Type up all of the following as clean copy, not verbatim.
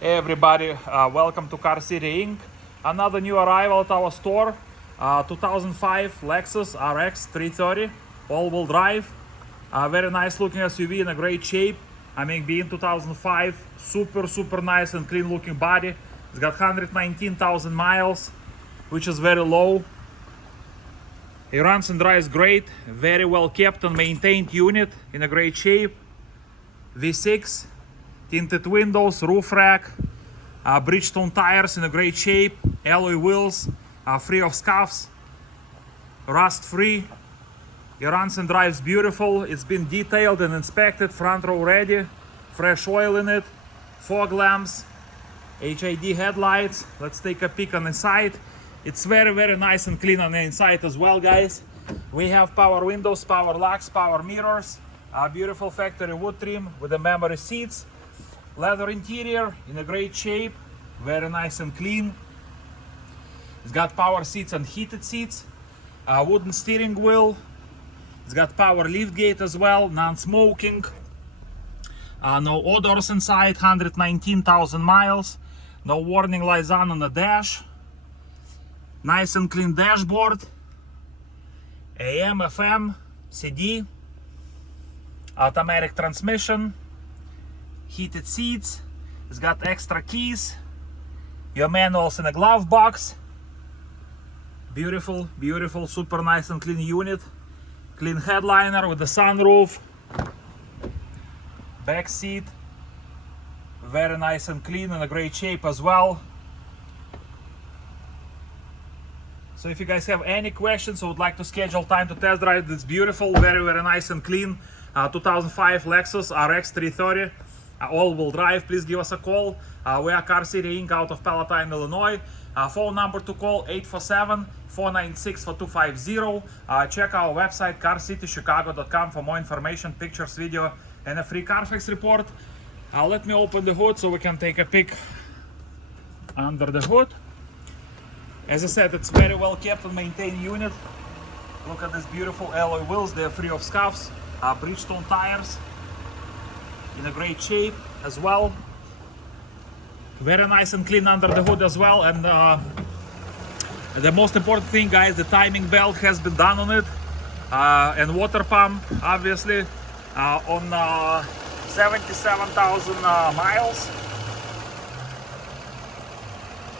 Hey everybody, welcome to Car City Inc. Another new arrival at our store. 2005 Lexus RX 330 all-wheel drive. Very nice looking SUV in a great shape. I mean, being 2005, super nice and clean looking body. It's got 119,000 miles, which is very low. It runs and drives great. Very well kept and maintained unit in a great shape. V6, tinted windows, roof rack, Bridgestone tires in a great shape, alloy wheels, free of scuffs, rust free. It runs and drives beautiful. It's been detailed and inspected, front row ready, fresh oil in it, fog lamps, HID headlights. Let's take a peek on the inside. It's very nice and clean on the inside as well, guys. We have power windows, power locks, power mirrors, beautiful factory wood trim with the memory seats, leather interior in a great shape, very nice and clean. It's got power seats and heated seats, wooden steering wheel. It's got power lift gate as well, non-smoking, no odors inside, 119,000 miles, no warning lights on the dash. Nice and clean dashboard, AM, FM, CD, automatic transmission, heated seats. It's got extra keys, your manuals in a glove box. Beautiful, super nice and clean unit. Clean headliner with the sunroof, back seat, very nice and clean in a great shape as well. So if you guys have any questions or would like to schedule time to test drive this beautiful, very nice and clean 2005 Lexus RX 330 all-wheel drive, please give us a call. We are Car City Inc. out of Palatine, Illinois. Phone number to call 847-496-4250. Check our website carcitychicago.com for more information, pictures, video, and a free Carfax report. Let me open the hood so we can take a peek under the hood. As I said, it's very well kept and maintained unit. Look at these beautiful alloy wheels, they're free of scuffs. Bridgestone tires in a great shape as well. Very nice and clean under the hood as well. And the most important thing, guys, the timing belt has been done on it, and water pump, obviously, on 77,000 miles.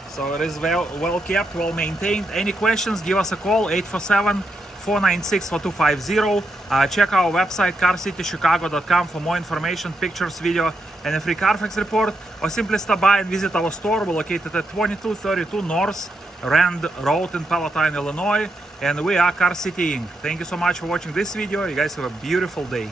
So it is well kept, well maintained. Any questions, give us a call, 847-496-4250. Check our website carcitychicago.com for more information, pictures, video, and a free Carfax report, or simply stop by and visit our store. We're located at 2232 North Rand Road in Palatine, Illinois, and we are Car City Inc. Thank you so much for watching this video. You guys have a beautiful day.